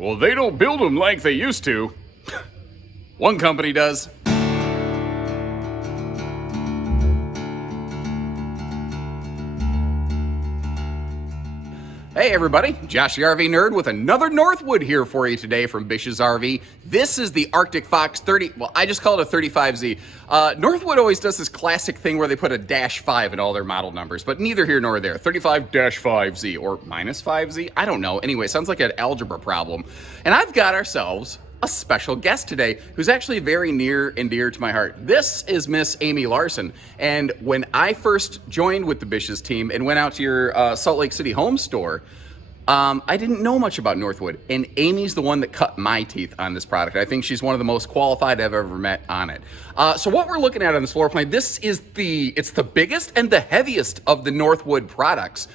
Well, they don't build them like they used to. One company does. Hey everybody, Josh the RV Nerd with another Northwood here for you today from Bish's RV. This is the Arctic Fox 30, well I just call it a 35Z. Northwood always does this classic thing where they put a -5 in all their model numbers, but neither here nor there. 35-5Z or -5Z, I don't know. Anyway, it sounds like an algebra problem. And I've got ourselves a special guest today who's actually very near and dear to my heart. This is Miss Amy Larson, and when I first joined with the Bish's team and went out to your Salt Lake City home store, I didn't know much about Northwood, and Amy's the one that cut my teeth on this product. I think she's one of the most qualified I've ever met on it. So what we're looking at on this floor plan, it's the biggest and the heaviest of the Northwood products.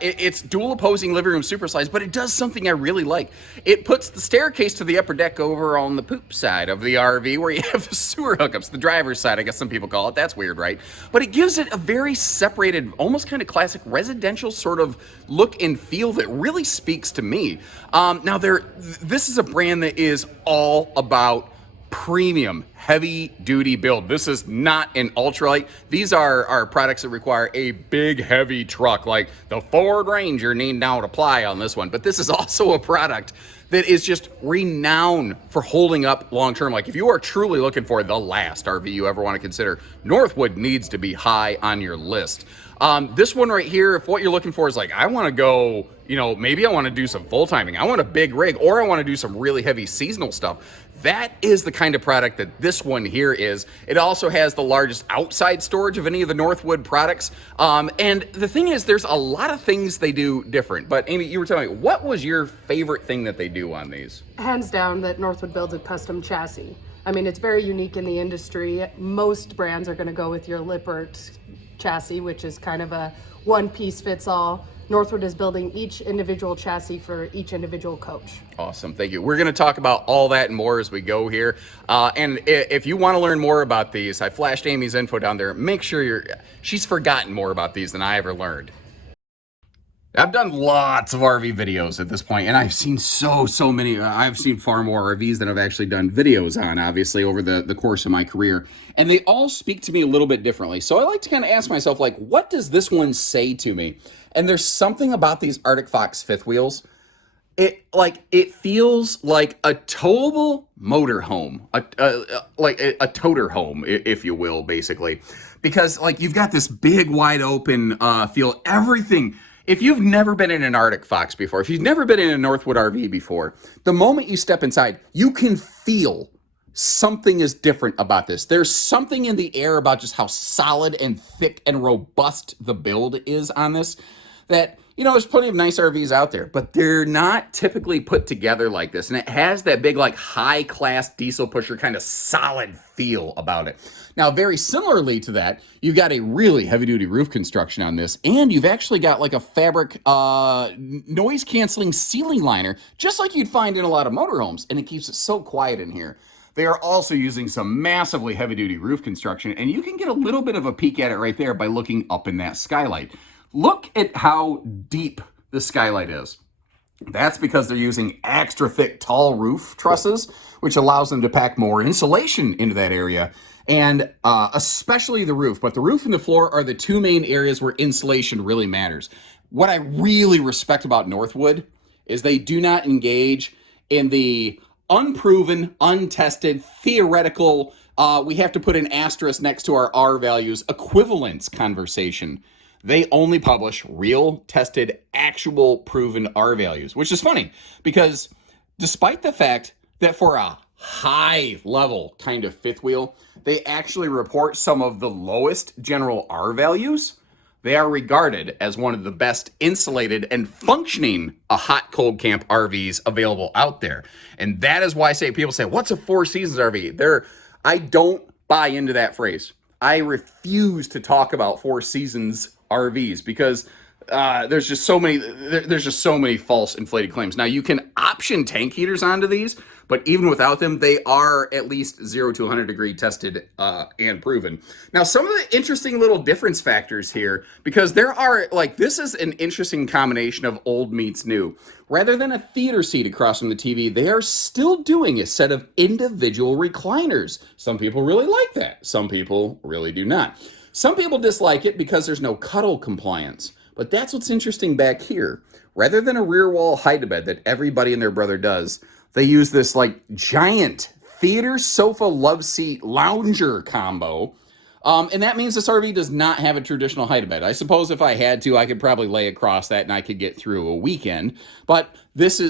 It's dual opposing living room super slides, but it does something I really like. It puts the staircase to the upper deck over on the poop side of the RV where you have the sewer hookups, the driver's side, I guess some people call it. That's weird, right? But it gives it a very separated, almost kind of classic residential sort of look and feel that really speaks to me. Now, this is a brand that is all about premium heavy duty build. This is not an ultralight. These are products that require a big heavy truck like the Ford Ranger need now to apply on this one. But this is also a product that is just renowned for holding up long term. Like if you are truly looking for the last RV you ever want to consider, Northwood needs to be high on your list. This one right here, if what you're looking for is like, I want to go, maybe I want to do some full timing, I want a big rig, or I want to do some really heavy seasonal stuff. That is the kind of product that this one here is. It also has the largest outside storage of any of the Northwood products. And the thing is, there's a lot of things they do different. But Amy, you were telling me, what was your favorite thing that they do on these? Hands down that Northwood builds a custom chassis. I mean, it's very unique in the industry. Most brands are going to go with your Lippert chassis, which is kind of a one piece fits all. Northwood is building each individual chassis for each individual coach. Awesome, thank you. We're going to talk about all that and more as we go here. And if you want to learn more about these, I flashed Amy's info down there. Make sure she's forgotten more about these than I ever learned. I've done lots of RV videos at this point, and I've seen so many. I've seen far more RVs than I've actually done videos on, obviously, over the course of my career. And they all speak to me a little bit differently. So I like to kind of ask myself, like, what does this one say to me? And there's something about these Arctic Fox fifth wheels. It feels like a towable motorhome, like a toter home, if you will, basically. Because, like, you've got this big, wide open feel. Everything. If you've never been in an Arctic Fox before, if you've never been in a Northwood RV before, the moment you step inside, you can feel something is different about this. There's something in the air about just how solid and thick and robust the build is on this that, there's plenty of nice RVs out there, but they're not typically put together like this. And it has that big, like, high-class diesel pusher kind of solid feel about it. Now, very similarly to that, you've got a really heavy-duty roof construction on this, and you've actually got, like, a fabric noise-canceling ceiling liner, just like you'd find in a lot of motorhomes, and it keeps it so quiet in here. They are also using some massively heavy-duty roof construction, and you can get a little bit of a peek at it right there by looking up in that skylight. Look at how deep the skylight is. That's because they're using extra thick, tall roof trusses, which allows them to pack more insulation into that area, and especially the roof. But the roof and the floor are the two main areas where insulation really matters. What I really respect about Northwood is they do not engage in the unproven, untested, theoretical, we have to put an asterisk next to our R values, equivalence conversation. They only publish real, tested, actual, proven R values, which is funny because despite the fact that for a high level kind of fifth wheel, they actually report some of the lowest general R values, they are regarded as one of the best insulated and functioning hot cold camp RVs available out there. And that is why people say, what's a Four Seasons RV? I don't buy into that phrase. I refuse to talk about Four Seasons RVs because there's just so many there's just so many false inflated claims. Now you can option tank heaters onto these, but even without them, they are at least 0 to 100 degree tested and proven. Now some of the interesting little difference factors here, because there are like, this is an interesting combination of old meets new. Rather than a theater seat across from the TV, they are still doing a set of individual recliners. Some people really like that. Some people really do not. Some people dislike it because there's no cuddle compliance. But that's what's interesting back here. Rather than a rear wall hide-a-bed that everybody and their brother does, they use this like giant theater sofa love seat lounger combo. And that means this RV does not have a traditional hide-a-bed. I suppose if I had to, I could probably lay across that and I could get through a weekend. But that's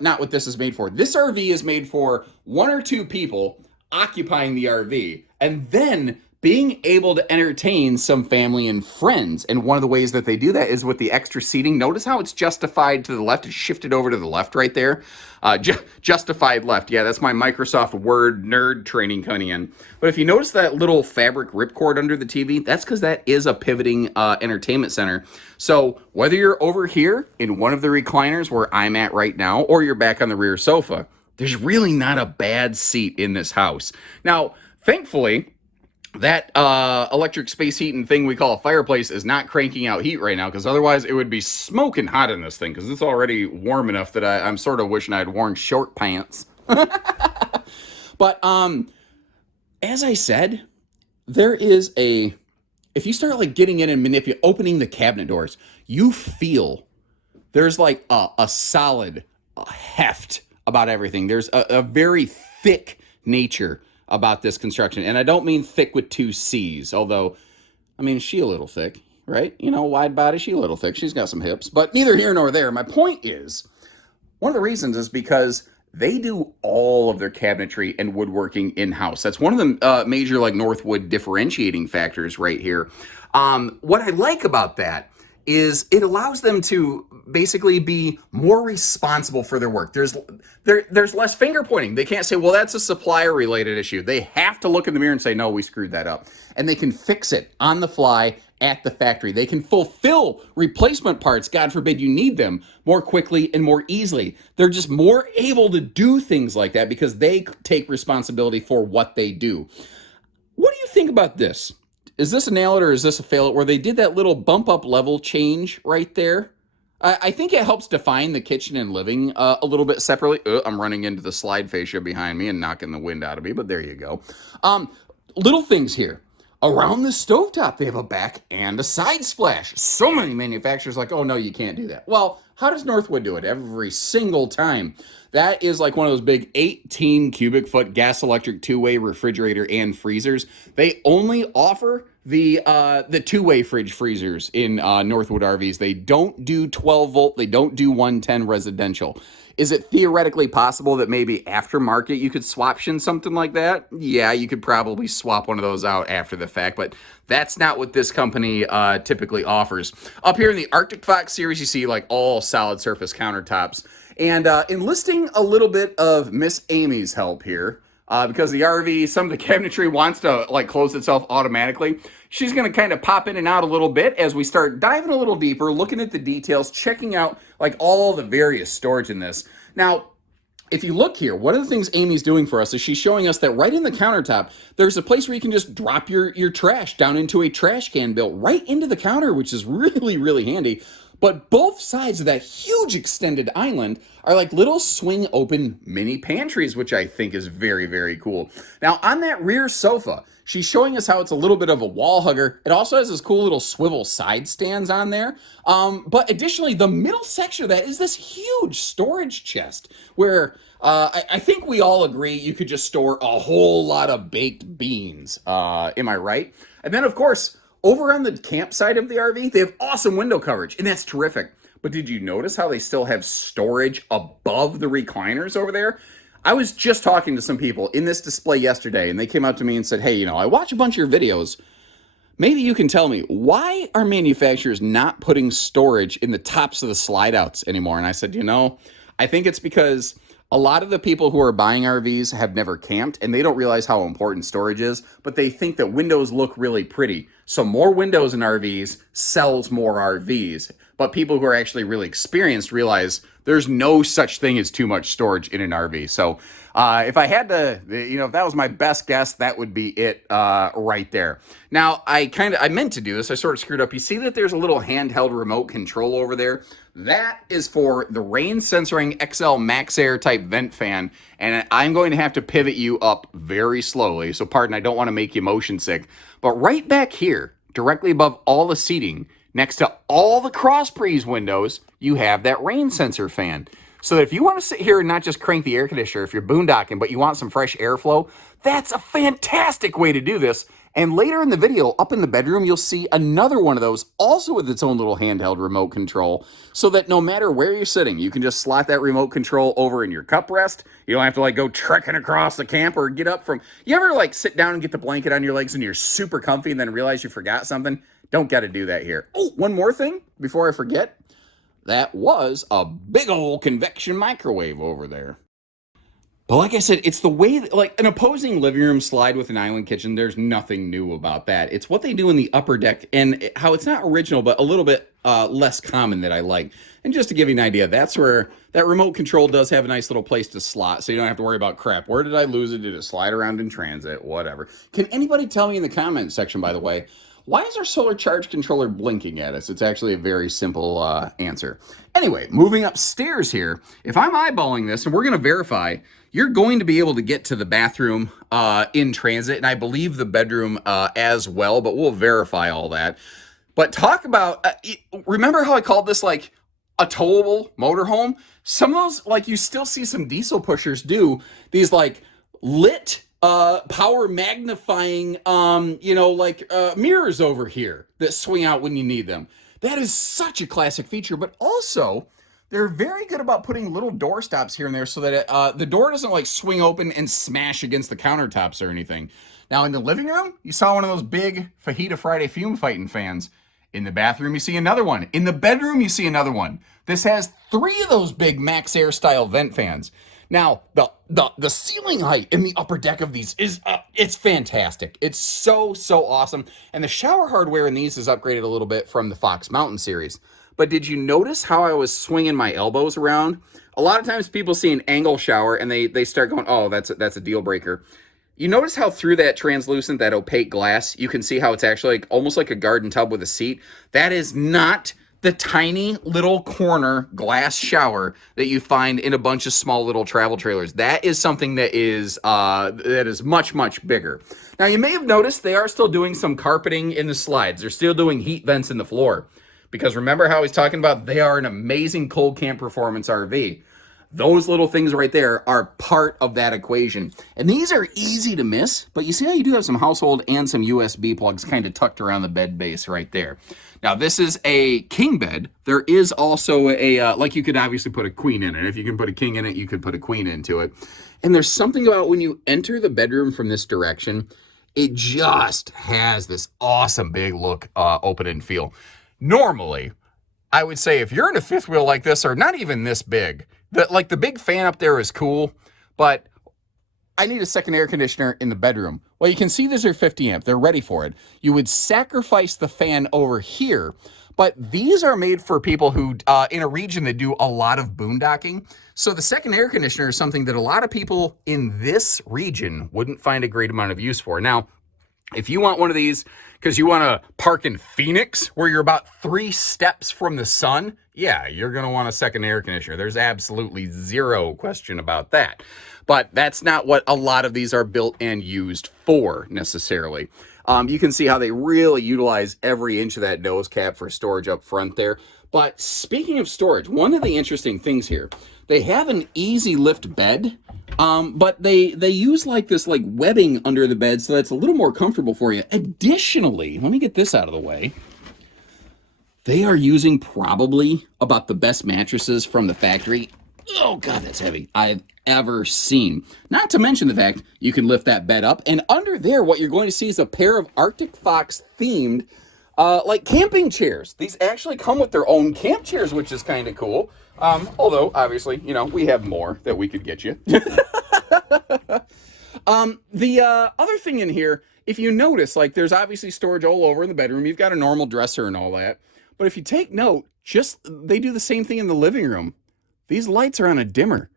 not what this is made for. This RV is made for 1 or 2 people occupying the RV, and then being able to entertain some family and friends. And one of the ways that they do that is with the extra seating. Notice how it's justified to the left. It's shifted over to the left right there. Justified left. Yeah, that's my Microsoft Word nerd training coming in. But if you notice that little fabric ripcord under the TV, that's because that is a pivoting entertainment center. So whether you're over here in one of the recliners where I'm at right now, or you're back on the rear sofa, there's really not a bad seat in this house. Now, thankfully, that electric space heating thing we call a fireplace is not cranking out heat right now, because otherwise it would be smoking hot in this thing, because it's already warm enough that I'm sort of wishing I'd worn short pants. But as I said, there is if you start like getting in and opening the cabinet doors, you feel there's like a solid heft about everything. There's a very thick nature about this construction. And I don't mean thick with 2 C's, although, I mean, she a little thick, right? You know, wide body, she a little thick. She's got some hips, but neither here nor there. My point is, one of the reasons is because they do all of their cabinetry and woodworking in-house. That's one of the major like Northwood differentiating factors right here. What I like about that is it allows them to basically be more responsible for their work. There's less finger pointing. They can't say, well, that's a supplier related issue. They have to look in the mirror and say, no, we screwed that up. And they can fix it on the fly at the factory. They can fulfill replacement parts, God forbid you need them, more quickly and more easily. They're just more able to do things like that because they take responsibility for what they do. What do you think about this? Is this a nail it or is this a fail it, where they did that little bump up level change right there? I think it helps define the kitchen and living a little bit separately. I'm running into the slide fascia behind me and knocking the wind out of me, but there you go. Little things here. Around the stovetop, they have a back and a side splash. So many manufacturers like, oh no, you can't do that. Well, how does Northwood do it? Every single time. That is like one of those big 18 cubic foot gas electric 2-way refrigerator and freezers. They only offer the 2-way fridge freezers in Northwood RVs. They don't do 12 volt. They don't do 110 residential. Is it theoretically possible that maybe aftermarket you could swaption something like that? Yeah, you could probably swap one of those out after the fact, but that's not what this company typically offers. Up here in the Arctic Fox series, you see like all solid surface countertops. And enlisting a little bit of Miss Amy's help here, because the RV, some of the cabinetry wants to like close itself automatically. She's going to kind of pop in and out a little bit as we start diving a little deeper, looking at the details, checking out like all the various storage in this. Now, if you look here, one of the things Amy's doing for us is she's showing us that right in the countertop, there's a place where you can just drop your trash down into a trash can built right into the counter, which is really, really handy. But both sides of that huge extended island are like little swing open mini pantries, which I think is very, very cool. Now on that rear sofa, she's showing us how it's a little bit of a wall hugger. It also has this cool little swivel side stands on there. But additionally, the middle section of that is this huge storage chest where I think we all agree you could just store a whole lot of baked beans. Am I right? And then of course, over on the campsite of the RV, they have awesome window coverage, and that's terrific. But did you notice how they still have storage above the recliners over there? I was just talking to some people in this display yesterday, and they came up to me and said, hey, you know, I watch a bunch of your videos. Maybe you can tell me, why are manufacturers not putting storage in the tops of the slide outs anymore? And I said, you know, I think it's because a lot of the people who are buying RVs have never camped and they don't realize how important storage is, but they think that windows look really pretty. So more windows in RVs sells more RVs. but people who are actually really experienced realize there's no such thing as too much storage in an RV. So if I had to, if that was my best guess, that would be it right there. Now, I meant to do this. I sort of screwed up. You see that there's a little handheld remote control over there? That is for the rain censoring XL Max Air type vent fan, and I'm going to have to pivot you up very slowly. So pardon, I don't want to make you motion sick, but right back here, directly above all the seating, next to all the cross breeze windows, you have that rain sensor fan. So that if you want to sit here and not just crank the air conditioner if you're boondocking, but you want some fresh airflow, that's a fantastic way to do this. And later in the video, up in the bedroom, you'll see another one of those, also with its own little handheld remote control, so that no matter where you're sitting, you can just slot that remote control over in your cup rest. You don't have to go trekking across the camp or get up from... You ever sit down and get the blanket on your legs and you're super comfy and then realize you forgot something? Don't got to do that here. Oh, one more thing before I forget. That was a big old convection microwave over there. But like I said, it's the way that, an opposing living room slide with an island kitchen, there's nothing new about that. It's what they do in the upper deck and how it's not original, but a little bit less common that I like. And just to give you an idea, that's where that remote control does have a nice little place to slot, so you don't have to worry about crap. Where did I lose it? Did it slide around in transit? Whatever. Can anybody tell me in the comment section, by the way, why is our solar charge controller blinking at us? It's actually a very simple answer. Anyway, moving upstairs here, if I'm eyeballing this, and we're going to verify, you're going to be able to get to the bathroom in transit, and I believe the bedroom as well, but we'll verify all that. But talk about, remember how I called this a towable motorhome? Some of those, you still see some diesel pushers do these lit power magnifying, mirrors over here that swing out when you need them. That is such a classic feature, but also they're very good about putting little door stops here and there so that the door doesn't swing open and smash against the countertops or anything. Now in the living room, you saw one of those big Fajita Friday fume fighting fans. In the bathroom, you see another one. In the bedroom, you see another one. This has 3 of those big Max Air style vent fans. Now, the ceiling height in the upper deck of these is, it's fantastic. It's so awesome. And the shower hardware in these is upgraded a little bit from the Fox Mountain series. But did you notice how I was swinging my elbows around? A lot of times people see an angle shower and they start going, oh, that's a deal breaker. You notice how through that translucent, that opaque glass, you can see how it's actually almost like a garden tub with a seat? That is not the tiny little corner glass shower that you find in a bunch of small little travel trailers. That is something that is much bigger. Now you may have noticed they are still doing some carpeting in the slides. They're still doing heat vents in the floor, because remember how he's talking about they are an amazing cold camp performance RV. Those little things right there are part of that equation. And these are easy to miss, but you see how you do have some household and some USB plugs kind of tucked around the bed base right there. Now, this is a king bed. There is also a, you could obviously put a queen in it. If you can put a king in it, you could put a queen into it. And there's something about when you enter the bedroom from this direction, it just has this awesome big look, open and feel. Normally, I would say if you're in a fifth wheel like this, or not even this big, the big fan up there is cool, but I need a second air conditioner in the bedroom. Well, you can see these are 50 amp. They're ready for it. You would sacrifice the fan over here, but these are made for people who, in a region that do a lot of boondocking. So the second air conditioner is something that a lot of people in this region wouldn't find a great amount of use for. Now, if you want one of these because you want to park in Phoenix where you're about 3 steps from the sun, yeah, you're going to want a second air conditioner. There's absolutely zero question about that. But that's not what a lot of these are built and used for necessarily. You can see how they really utilize every inch of that nose cap for storage up front there. But speaking of storage, one of the interesting things here, they have an easy lift bed, but they use this webbing under the bed so that's a little more comfortable for you. Additionally, let me get this out of the way. They are using probably about the best mattresses from the factory. Oh God, that's heavy, I've ever seen. Not to mention the fact you can lift that bed up, and under there what you're going to see is a pair of Arctic Fox themed camping chairs. These actually come with their own camp chairs, which is kind of cool. Although, obviously, we have more that we could get you. The other thing in here, if you notice, there's obviously storage all over in the bedroom. You've got a normal dresser and all that. But if you take note, they do the same thing in the living room. These lights are on a dimmer.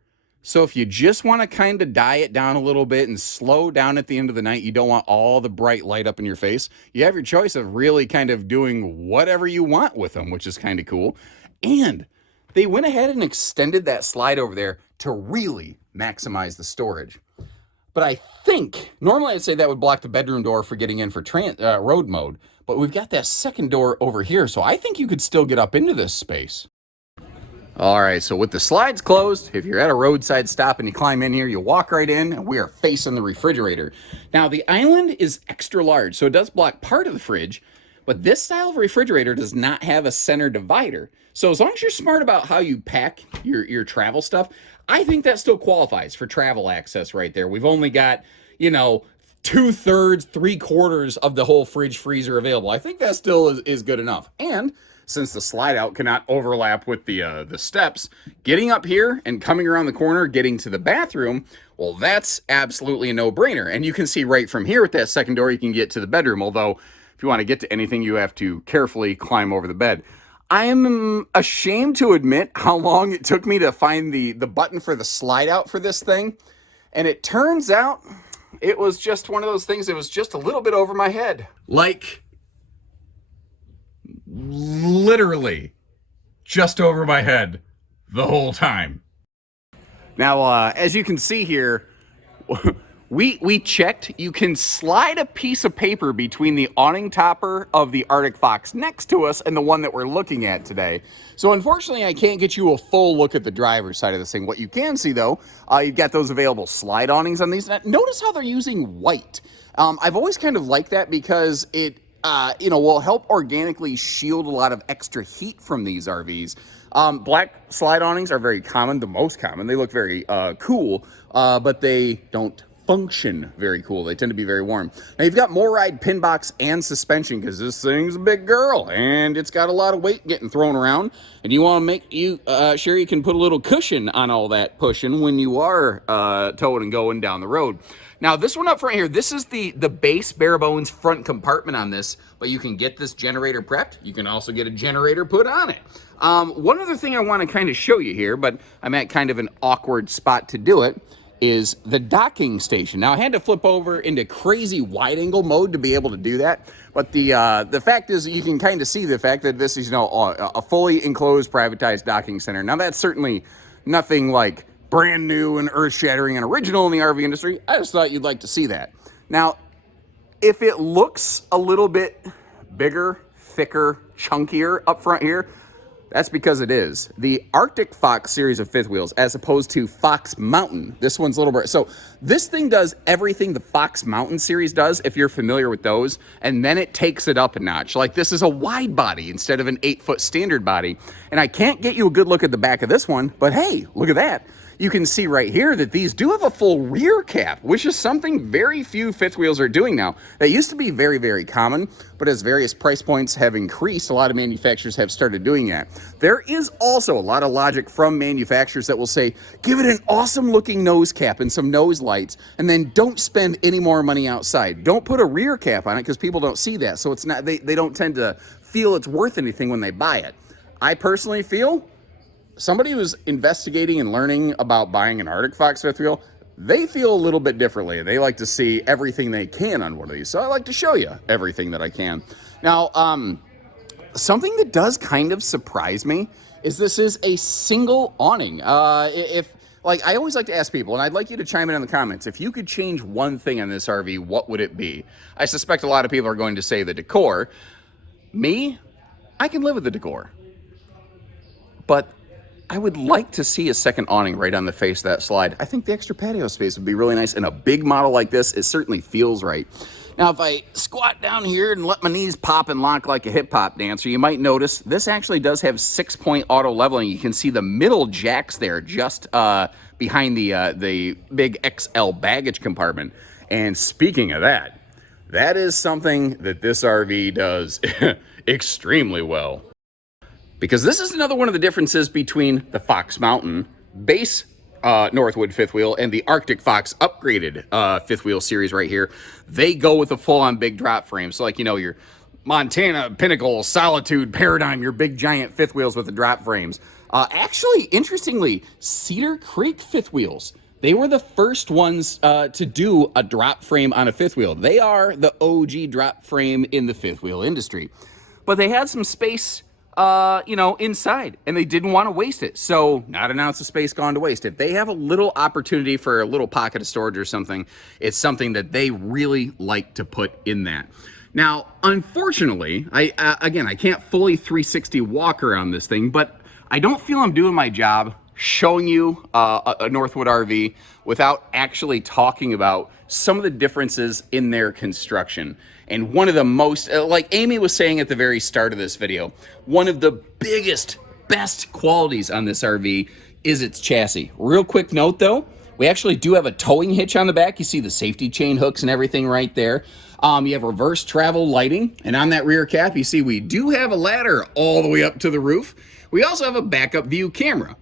So if you just want to kind of dial it down a little bit and slow down at the end of the night, you don't want all the bright light up in your face, you have your choice of really kind of doing whatever you want with them, which is kind of cool. And they went ahead and extended that slide over there to really maximize the storage. But I think, normally I'd say that would block the bedroom door for getting in for road mode, but we've got that second door over here, so I think you could still get up into this space. All right, so with the slides closed, if you're at a roadside stop and you climb in here, you walk right in, and we are facing the refrigerator. Now, the island is extra large, so it does block part of the fridge, but this style of refrigerator does not have a center divider. So as long as you're smart about how you pack your travel stuff, I think that still qualifies for travel access right there. We've only got, 2/3, 3/4 of the whole fridge freezer available. I think that still is good enough. And since the slide out cannot overlap with the steps, getting up here and coming around the corner, getting to the bathroom, well, that's absolutely a no-brainer. And you can see right from here with that second door, you can get to the bedroom. Although, if you want to get to anything, you have to carefully climb over the bed. I am ashamed to admit how long it took me to find the button for the slide out for this thing. And it turns out it was just one of those things that was just a little bit over my head. Like, literally just over my head the whole time. Now, as you can see here, we checked. You can slide a piece of paper between the awning topper of the Arctic Fox next to us and the one that we're looking at today. So unfortunately, I can't get you a full look at the driver's side of this thing. What you can see, though, you've got those available slide awnings on these. Notice how they're using white. I've always kind of liked that because it will help organically shield a lot of extra heat from these RVs. Black slide awnings are very common, the most common. They look very cool, but they don't function very cool. They tend to be very warm. Now you've got more ride pin box and suspension because this thing's a big girl and it's got a lot of weight getting thrown around, and you want to make sure you can put a little cushion on all that pushing when you are towing and going down the road. Now this one up front here, this is the base bare bones front compartment on this, but you can get this generator prepped. You can also get a generator put on it. One other thing I want to kind of show you here, but I'm at kind of an awkward spot to do it, is the docking station. Now I had to flip over into crazy wide angle mode to be able to do that, but the fact is you can kind of see the fact that this is a fully enclosed privatized docking center. Now that's certainly nothing like brand new and earth-shattering and original in the RV industry. I just thought you'd like to see that. Now, if it looks a little bit bigger, thicker, chunkier up front here, that's because it is. The Arctic Fox series of fifth wheels, as opposed to Fox Mountain, this one's a little bit. So this thing does everything the Fox Mountain series does, if you're familiar with those, and then it takes it up a notch. Like this is a wide body instead of an 8-foot standard body. And I can't get you a good look at the back of this one, but hey, look at that. You can see right here that these do have a full rear cap, which is something very few fifth wheels are doing now. That used to be very, very common, but as various price points have increased, a lot of manufacturers have started doing that. There is also a lot of logic from manufacturers that will say, give it an awesome looking nose cap and some nose lights, and then don't spend any more money outside. Don't put a rear cap on it because people don't see that. So it's not, they don't tend to feel it's worth anything when they buy it. I personally feel somebody who's investigating and learning about buying an Arctic Fox fifth wheel, they feel a little bit differently. They like to see everything they can on one of these. So I like to show you everything that I can. Now, something that does kind of surprise me is this is a single awning. Like I always like to ask people, and I'd like you to chime in the comments, if you could change one thing on this RV, what would it be? I suspect a lot of people are going to say the decor. Me, I can live with the decor. But I would like to see a second awning right on the face of that slide. I think the extra patio space would be really nice. And a big model like this, it certainly feels right. Now, if I squat down here and let my knees pop and lock like a hip hop dancer, you might notice this actually does have 6-point auto leveling. You can see the middle jacks there just behind the big XL baggage compartment. And speaking of that, that is something that this RV does extremely well. Because this is another one of the differences between the Fox Mountain base Northwood fifth wheel and the Arctic Fox upgraded fifth wheel series right here. They go with a full-on big drop frame. So like, your Montana, Pinnacle, Solitude, Paradigm, your big giant fifth wheels with the drop frames. Actually, interestingly, Cedar Creek fifth wheels. They were the first ones to do a drop frame on a fifth wheel. They are the OG drop frame in the fifth wheel industry. But they had some space, inside, and they didn't want to waste it. So, not an ounce of space gone to waste. If they have a little opportunity for a little pocket of storage or something, it's something that they really like to put in that. Now, unfortunately, I can't fully 360 walk around this thing, but I don't feel I'm doing my job showing you a Northwood RV without actually talking about some of the differences in their construction. And one of the most, like Amy was saying at the very start of this video, one of the biggest, best qualities on this RV is its chassis. Real quick note though, we actually do have a towing hitch on the back. You see the safety chain hooks and everything right there. You have reverse travel lighting, and on that rear cap, you see we do have a ladder all the way up to the roof. We also have a backup view camera.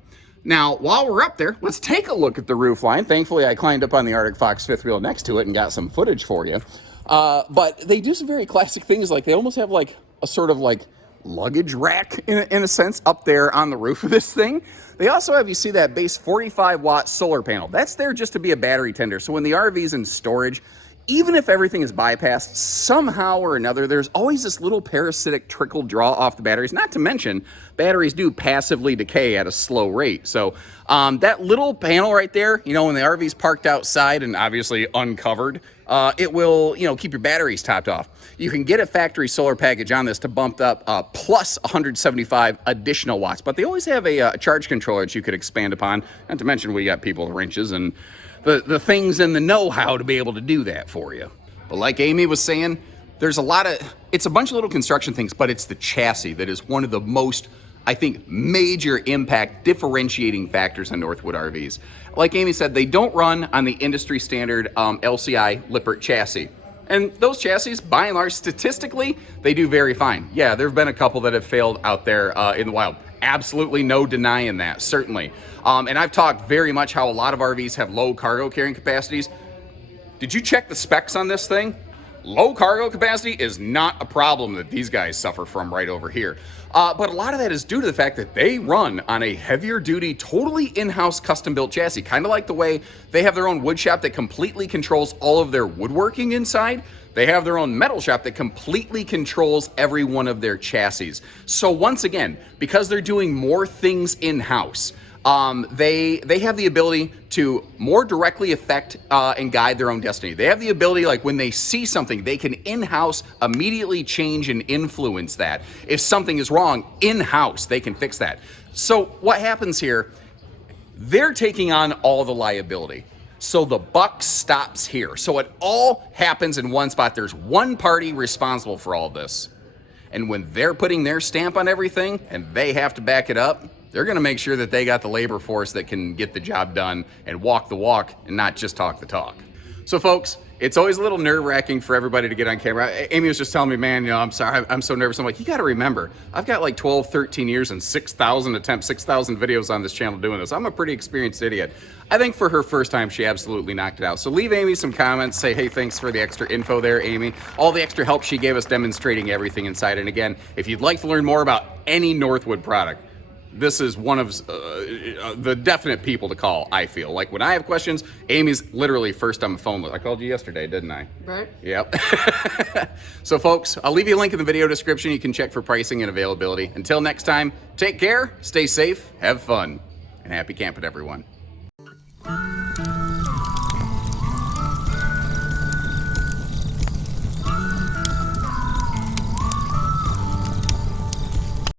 Now, while we're up there, let's take a look at the roof line. Thankfully, I climbed up on the Arctic Fox fifth wheel next to it and got some footage for you. But they do some very classic things, like they almost have like a sort of like luggage rack in a sense up there on the roof of this thing. They also have, you see that base 45-watt solar panel. That's there just to be a battery tender. So when the RV's in storage, even if everything is bypassed somehow or another, there's always this little parasitic trickle draw off the batteries. Not to mention, batteries do passively decay at a slow rate. So that little panel right there, when the RV's parked outside and obviously uncovered, it will, keep your batteries topped off. You can get a factory solar package on this to bump up plus 175 additional watts. But they always have a charge controller that you could expand upon. Not to mention, we got people with wrenches and the things and the know-how to be able to do that for you. But like Amy was saying, there's it's a bunch of little construction things, but it's the chassis that is one of the most, I think, major impact differentiating factors on Northwood RVs. Like Amy said, they don't run on the industry standard LCI Lippert chassis. And those chassis, by and large, statistically, they do very fine. Yeah, there have been a couple that have failed out there in the wild. Absolutely no denying that, certainly. And I've talked very much how a lot of RVs have low cargo carrying capacities. Did you check the specs on this thing? Low cargo capacity is not a problem that these guys suffer from right over here. But a lot of that is due to the fact that they run on a heavier duty, totally in-house custom built chassis, kind of like the way they have their own wood shop that completely controls all of their woodworking inside. They have their own metal shop that completely controls every one of their chassis. So once again, because they're doing more things in-house, they have the ability to more directly affect and guide their own destiny. They have the ability, like when they see something, they can in-house immediately change and influence that. If something is wrong in-house, they can fix that. So what happens here, they're taking on all the liability. So the buck stops here. So it all happens in one spot. There's one party responsible for all this. And when they're putting their stamp on everything and they have to back it up, they're going to make sure that they got the labor force that can get the job done and walk the walk and not just talk the talk. So folks, it's always a little nerve-wracking for everybody to get on camera. Amy was just telling me, man, I'm sorry, I'm so nervous. I'm like, you got to remember, I've got like 12, 13 years and 6,000 attempts, 6,000 videos on this channel doing this. I'm a pretty experienced idiot. I think for her first time, she absolutely knocked it out. So leave Amy some comments, say, hey, thanks for the extra info there, Amy. All the extra help she gave us demonstrating everything inside. And again, if you'd like to learn more about any Northwood product, this is one of the definite people to call, I feel. Like when I have questions, Amy's literally first on the phone list. I called you yesterday, didn't I? Right. Yep. So folks, I'll leave you a link in the video description. You can check for pricing and availability. Until next time, take care, stay safe, have fun, and happy camping, everyone.